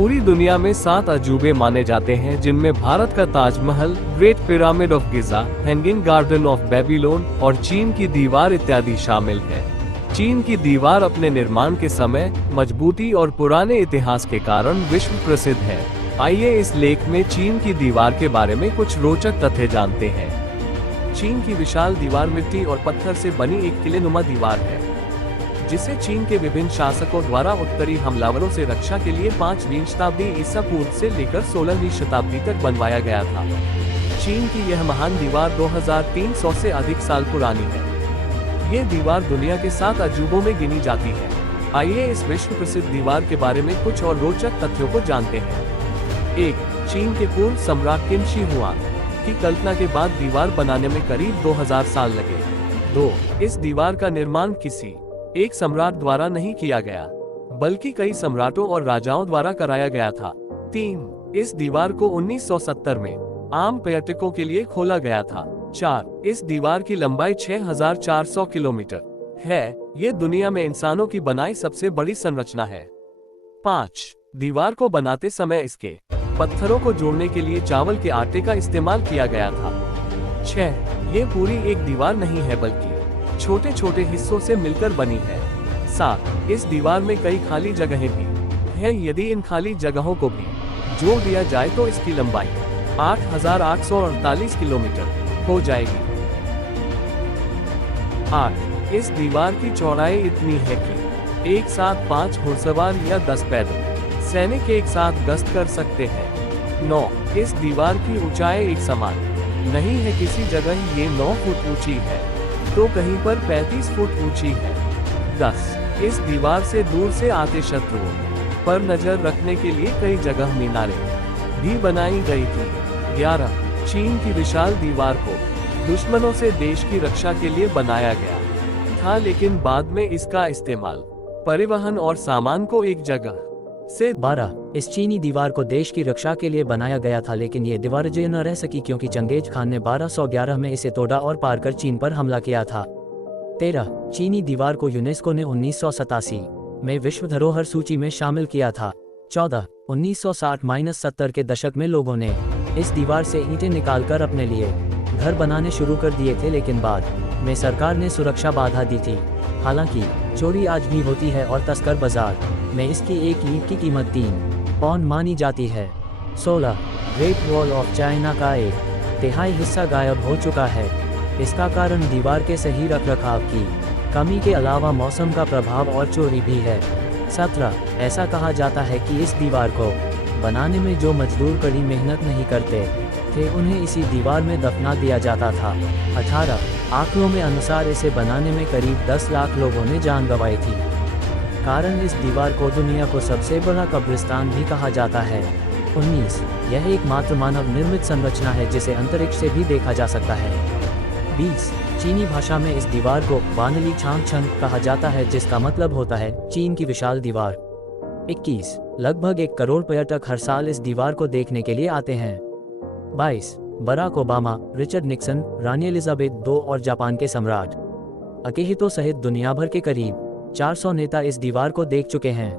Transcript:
पूरी दुनिया में 7 अजूबे माने जाते हैं, जिनमें भारत का Taj Mahal, great pyramid of Giza, hanging garden of Babylon और चीन की दीवार इत्यादि शामिल है। चीन की दीवार अपने निर्माण के समय, मजबूती और पुराने इतिहास के कारण विश्व प्रसिद्ध है। आइए इस लेख में चीन की दीवार के बारे में कुछ रोचक तथ्य जानते हैं। चीन की विशाल दीवार मिट्टी और पत्थर से बनी एक किलेनुमा दीवार है, जिसे चीन के विभिन्न शासकों द्वारा उत्तरी हमलावरों से रक्षा के लिए 5वीं शताब्दी ईसा पूर्व से लेकर 16वीं शताब्दी तक बनवाया गया था। चीन की यह महान दीवार 2300 से अधिक साल पुरानी है। ये दीवार दुनिया के 7 अजूबों में गिनी जाती है। आइए इस विश्व प्रसिद्ध दीवार के बारे में कुछ और रोचक तथ्यों को जानते हैं। 1. चीन के पूर्व सम्राट किन शी हुआंग की कल्पना के बाद दीवार बनाने में करीब 2000 साल लगे। 2. इस दीवार का निर्माण किसी एक सम्राट द्वारा नहीं किया गया, बल्कि कई सम्राटों और राजाओं द्वारा कराया गया था। 3. इस दीवार को 1970 में आम पर्यटकों के लिए खोला गया था। 4. इस दीवार की लंबाई 6400 किलोमीटर है। ये दुनिया में इंसानों की बनाई सबसे बड़ी संरचना है। 5. दीवार को बनाते समय इसके पत्थरों को जोड़ने के लिए चावल के आटे का इस्तेमाल किया गया था। 6. ये पूरी एक दीवार नहीं है, बल्कि छोटे छोटे हिस्सों से मिलकर बनी है। 7. इस दीवार में कई खाली जगहें भी हैं। यदि इन खाली जगहों को भी जोड़ दिया जाए तो इसकी लंबाई 8848 किलोमीटर हो जाएगी। 8. इस दीवार की चौड़ाई इतनी है कि एक साथ 5 घुड़सवार या 10 पैदल सैनिक एक साथ गश्त कर सकते हैं। 9. इस दीवार की ऊंचाई एक समान नहीं है। किसी जगह ये 9 फुट ऊंची है तो कहीं पर 35 फुट ऊंची है। 10. इस दीवार से दूर से आते शत्रुओं पर नजर रखने के लिए कई जगह मीनारें भी बनाई गई थी। 11. चीन की विशाल दीवार को दुश्मनों से देश की रक्षा के लिए बनाया गया था, लेकिन बाद में इसका इस्तेमाल परिवहन और सामान को एक जगह से 12. इस चीनी दीवार को देश की रक्षा के लिए बनाया गया था, लेकिन ये दीवार जय न रह सकी क्योंकि चंगेज खान ने 1211 में इसे तोड़ा और पार कर चीन पर हमला किया था। 13. चीनी दीवार को यूनेस्को ने 1987 में विश्व धरोहर सूची में शामिल किया था। 14. 1960-70 के दशक में लोगों ने इस दीवार से ईंटें निकालकर अपने लिए घर बनाने शुरू कर दिए थे, लेकिन बाद में सरकार ने सुरक्षा बाधा दी थी। हालांकि चोरी आज भी होती है और तस्कर बाजार में इसकी एक ईंट की कीमत 3 पाउंड मानी जाती है। 16. ग्रेट वॉल ऑफ चाइना का 1/3 हिस्सा गायब हो चुका है। इसका कारण दीवार के सही रखरखाव की कमी के अलावा मौसम का प्रभाव और चोरी भी है। 17. ऐसा कहा जाता है कि इस दीवार को बनाने में जो मजदूर कड़ी मेहनत नहीं करते थे, उन्हें इसी दीवार में दफना दिया जाता था। 18. आंकड़ों में अनुसार इसे बनाने में करीब 10 लाख लोगों ने जान गंवाई थी। कारण इस दीवार को दुनिया को सबसे बड़ा कब्रिस्तान भी कहा जाता है। 19. यह एकमात्र मानव निर्मित संरचना है जिसे अंतरिक्ष से भी देखा जा सकता है। 20. चीनी भाषा में इस दीवार को बानली छांगछंग कहा जाता है, जिसका मतलब होता है चीन की विशाल दीवार। 21. लगभग 1 करोड़ पर्यटक हर साल इस दीवार को देखने के लिए आते हैं। 22. बराक ओबामा, रिचर्ड निक्सन, रानी एलिजाबेथ II और जापान के सम्राट अकिहितो सहित दुनिया भर के करीब 400 नेता इस दीवार को देख चुके हैं।